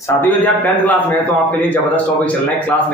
साथियों यदि आप 10th क्लास में हैं तो आपके लिए जबरदस्त टॉपिक चल रहा है। क्लास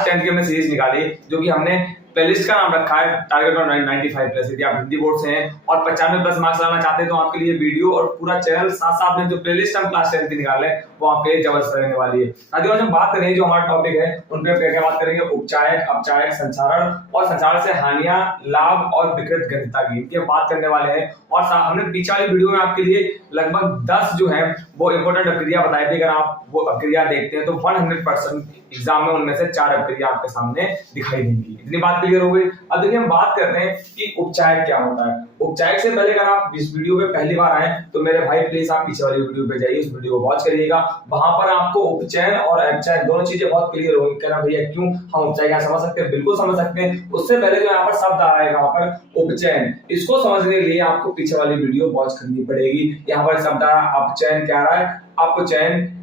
10 की हमने सीरीज निकाली जो कि हमने प्लेलिस्ट का नाम रखा है टारगेट ऑन 95 प्लस। यदि आप हिंदी बोर्ड से हैं और 95 प्लस मार्क्स लाना चाहते हैं तो आपके लिए वीडियो और पूरा चैनल साथ साथ में जो प्लेलिस्ट हम क्लास 10 की निकाल रहे हैं वो आपके लिए जबरदस्त रहने वाली है। आज हम बात करेंगे जो हमारा टॉपिक है उन पे क्या क्या बात करेंगे, उपचायक, अपचायक, संचारण और संचारण से हानियां, लाभ और विकृत गणिता की इनकी बात करने वाले हैं। और हमने पीछे वाली वीडियो में आपके लिए लगभग 10 जो है वो इंपोर्टेंट अपक्रिया बताई थी। अगर आप वो अपक्रिया देखते हैं तो 100% एग्जाम में उनमें से 4 अपक्रिया आपके सामने दिखाई देंगी। इतनी बात क्लियर हो गई। अब देखिए हम बात करते हैं कि उपचायक क्या होता है। उपचायक से पहले अगर आप इस वीडियो पे पहली बार आए तो मेरे भाई प्लीज आप पीछे वाली वीडियो पे जाइए, उस वीडियो को वॉच करिएगा। वहां पर आपको उपचयन और अपचयन दोनों चीजें बहुत क्लियर होंगी। कहना भैया क्यों हम उपचायक यहाँ समझ सकते हैं, बिल्कुल समझ सकते हैं। उससे पहले जो यहाँ पर शब्द आ रहा है यहाँ पर उपचयन, इसको समझने के लिए आपको पीछे वाली वीडियो वॉच करनी पड़ेगी। यहाँ पर शब्द आ रहा है अपचयन, क्या आ रहा है अपचयन,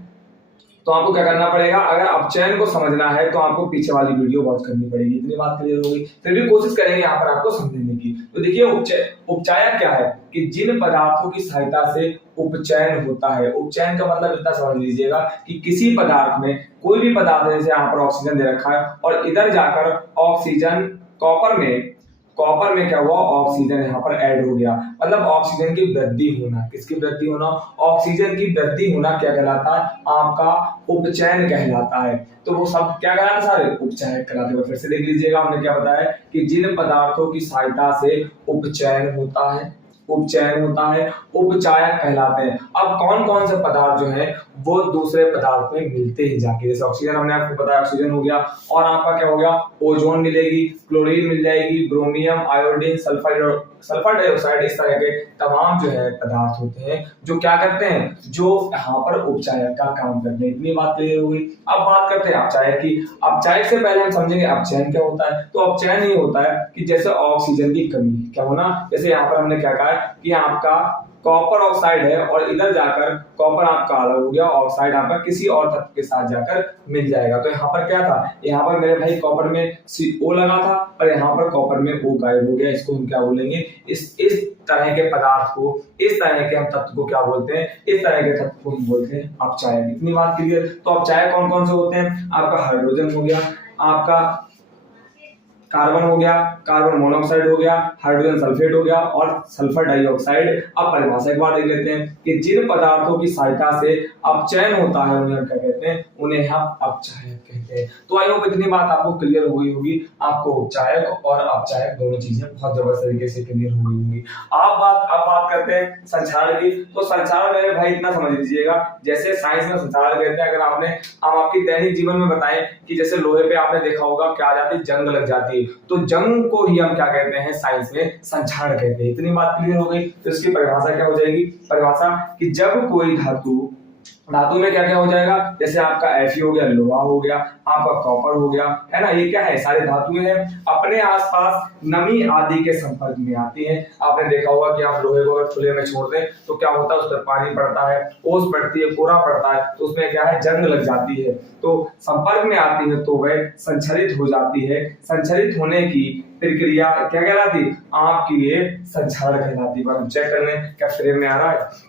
तो आपको क्या करना पड़ेगा, अगर अपचयन को समझना है तो आपको पीछे वाली वीडियो वॉच करनी पड़ेगी। इतनी बात क्लियर होगी। फिर भी कोशिश करेंगे यहाँ पर आपको समझने की। तो देखिए उपचायक क्या है कि जिन पदार्थों की सहायता से उपचयन होता है। उपचयन का मतलब इतना समझ लीजिएगा कि किसी पदार्थ में कोई भी पदार्थ जैसे यहाँ पर ऑक्सीजन दे रखा है और इधर जाकर ऑक्सीजन कॉपर में क्या हुआ, ऑक्सीजन यहाँ पर ऐड हो गया, मतलब ऑक्सीजन की वृद्धि होना। किसकी वृद्धि होना, ऑक्सीजन की वृद्धि होना क्या कहलाता है, आपका उपचयन कहलाता है। तो वो सब क्या कहलाता है, सारे उपचायक कहलाते हैं। फिर से देख लीजिएगा हमने क्या बताया कि जिन पदार्थों की सहायता से उपचयन होता है उपचायक कहलाते हैं। अब कौन कौन से पदार्थ जो है वो दूसरे पदार्थ में मिलते हैं जाके, जैसे ऑक्सीजन हमने आपको बताया ऑक्सीजन हो गया, और आपका क्या हो गया ओजोन मिलेगी, क्लोरीन मिल जाएगी, ब्रोमियम, आयोडीन, सल्फर डाइऑक्साइड, इस तरह के तमाम जो है पदार्थ होते हैं जो क्या करते हैं, जो यहाँ पर उपचायक का काम करते हैं। इतनी बात क्लियर हो गई। अब बात करते हैं अपचायक की। अपचायक से पहले हम समझेंगे अपचयन क्या होता है। तो अपचयन ये होता है कि जैसे ऑक्सीजन की कमी क्या होना, जैसे यहाँ पर हमने क्या कहा है कि आपका कॉपर ऑक्साइड है और इधर जाकर कॉपर आपका अलग हो गया, ऑक्साइड आपका किसी और तत्व के साथ जाकर मिल जाएगा। तो यहाँ पर क्या था, यहाँ पर मेरे भाई कॉपर में CO लगा था और यहाँ पर कॉपर में O गायब हो गया। इसको हम क्या बोलेंगे, इस तरह के पदार्थ को, इस तरह के हम तत्व को क्या बोलते हैं, इस तरह के तत्व को हम बोलते हैं अपचायक। इतनी बात क्लियर। तो अपचायक कौन कौन से होते हैं, आपका हाइड्रोजन हो गया, आपका कार्बन हो गया, कार्बन मोनोऑक्साइड हो गया, हाइड्रोजन सल्फेट हो गया और सल्फर डाइऑक्साइड। अब परिभाषा एक बार देख लेते हैं कि जिन पदार्थों की सहायता से अपचयन होता है उन्हें हम क्या कहते हैं, उन्हें हम अपचायक कहते हैं। तो आई होप इतनी बात आपको क्लियर हो गई होगी। आपको उपचायक और अपचायक दोनों चीजें बहुत जबरदस्त तरीके से क्लियर हो गई होंगी। अब बात करते हैं संचारण की। तो संचारण मेरे भाई इतना समझ लीजिएगा, जैसे साइंस में संचारण कहते हैं, अगर हम आपकी दैनिक जीवन में बताएं कि जैसे लोहे पे आपने देखा होगा क्या आ जाती है, जंग लग जाती है, तो जंग को ही हम क्या कहते हैं साइंस में संचारण कहते हैं। इतनी बात क्लियर हो गई। तो इसकी परिभाषा क्या हो जाएगी, परिभाषा कि जब कोई धातु में क्या क्या हो जाएगा, जैसे आपका Fe हो गया, लोहा हो गया, आपका कॉपर हो गया, है ना, ये क्या है, सारे धातुएं हैं, अपने आसपास नमी आदि के संपर्क में आती हैं। आपने देखा होगा कि आप लोहे को अगर खुले में छोड़ दें तो क्या होता है, उस पर पानी पड़ता है, ओस पड़ती है, कोरा पड़ता है, तो उसमें क्या है, जंग लग जाती है। तो संपर्क में आती है तो वह संचरित हो जाती है। संचरित होने की प्रक्रिया क्या कहलाती, आपकी ये संचारण कहलाती है। हम चेक कर लें क्या फ्रेम में आ रहा है,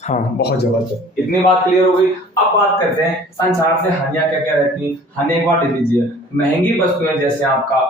हाँ बहुत जबरदस्त। इतनी बात क्लियर हो गई। अब बात करते हैं संचारण से हानियां क्या क्या रहती हैं। हानियां एक बार देख लीजिए, महंगी वस्तुएं जैसे आपका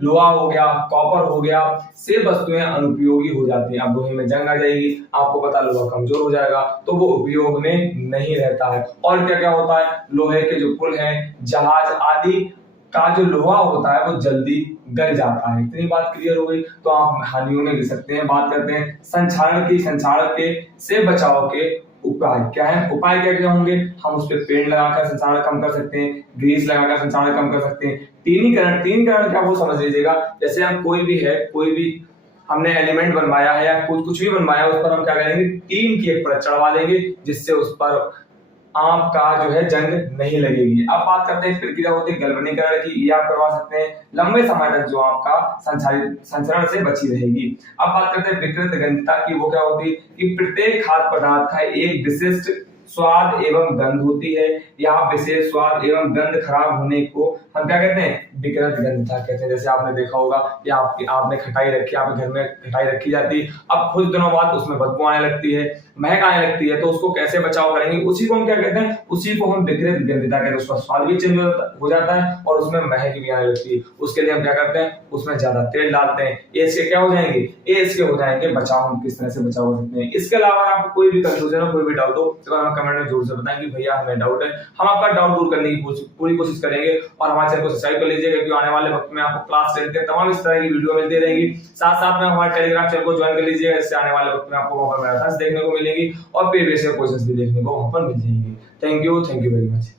लोहा हो गया, कॉपर हो गया, से वस्तुएं अनुपयोगी हो जाती हैं। अब लोहे में जंग आ जाएगी, आपको पता लोहा कमजोर हो जाएगा तो वो उपयोग में नहीं रहता है। और क्या क्या होता है, लोहे के जो पुल हैं, जहाज आदि का जो लोहा होता है वो जल्दी गल जाता है। इतनी बात क्लियर हो गई। तो आप हानियों में लिख सकते हैं। बात करते हैं संचारण की। संचारण के से बचाव के उपाय क्या है, उपाय क्या क्या होंगे, हम उस पर पेड़ लगाकर संचारण कम कर सकते हैं, ग्रीस लगाकर संचारण कम कर सकते हैं। तीनीकरण क्या वो समझ लीजिएगा, जैसे हम कोई भी हमने एलिमेंट बनवाया है या कुछ भी बनवाया, उस पर हम क्या करेंगे, टीन की एक परत चढ़वा देंगे जिससे उस पर आपका जो है जंग नहीं लगेगी। अब बात करते हैं प्रक्रिया होती है गलवनीकरण की, ये आप करवा सकते हैं, लंबे समय तक जो आपका संचरण से बची रहेगी। अब बात करते हैं विकृत गंधता की। वो क्या होती है कि प्रत्येक खाद्य पदार्थ का एक विशिष्ट स्वाद एवं गंध होती है। यहाँ विशेष स्वाद एवं गंध खराब होने को हम क्या कहते हैं, विकृत गंधता कहते हैं। जैसे आपने देखा होगा कि आपने खटाई रखी, आपके घर में खटाई रखी जाती है, अब कुछ दिनों बाद उसमें बदबू आने लगती है, महक आने लगती है तो उसको कैसे बचाव करेंगे, उसी को हम क्या कहते हैं, उसी को हम विकृत गंधिता कहते हैं। उसका स्वाद भी चेंज हो जाता है और उसमें महक भी आने लगती है। उसके लिए हम क्या करते हैं, उसमें ज्यादा तेल डालते हैं। ये इसके क्या हो जाएंगे, ये इसके हो जाएंगे बचाव। हम किस तरह से बचाव कर सकते हैं। इसके अलावा आपको कोई भी कंफ्यूजन हो, कोई भी डाउट हो तो हमें कमेंट में जरूर से बताएं कि भैया हमें डाउट है। हम आपका डाउट दूर करने की पूरी कोशिश करेंगे। और हमारे चैनल को सब्सक्राइब कर लीजिएगा क्योंकि आने वाले वक्त में आपको क्लास 10 के तमाम इस तरह की वीडियो मिलती रहेगी। साथ साथ में हमारे टेलीग्राम चैनल को ज्वाइन कर लीजिएगा, इससे आने वाले वक्त में आपको वहां पर मैराथन्स देखने को मिलेगी और प्रीवियस ईयर क्वेश्चंस भी देखने को वहां पर मिल जाएंगे। Thank you very much.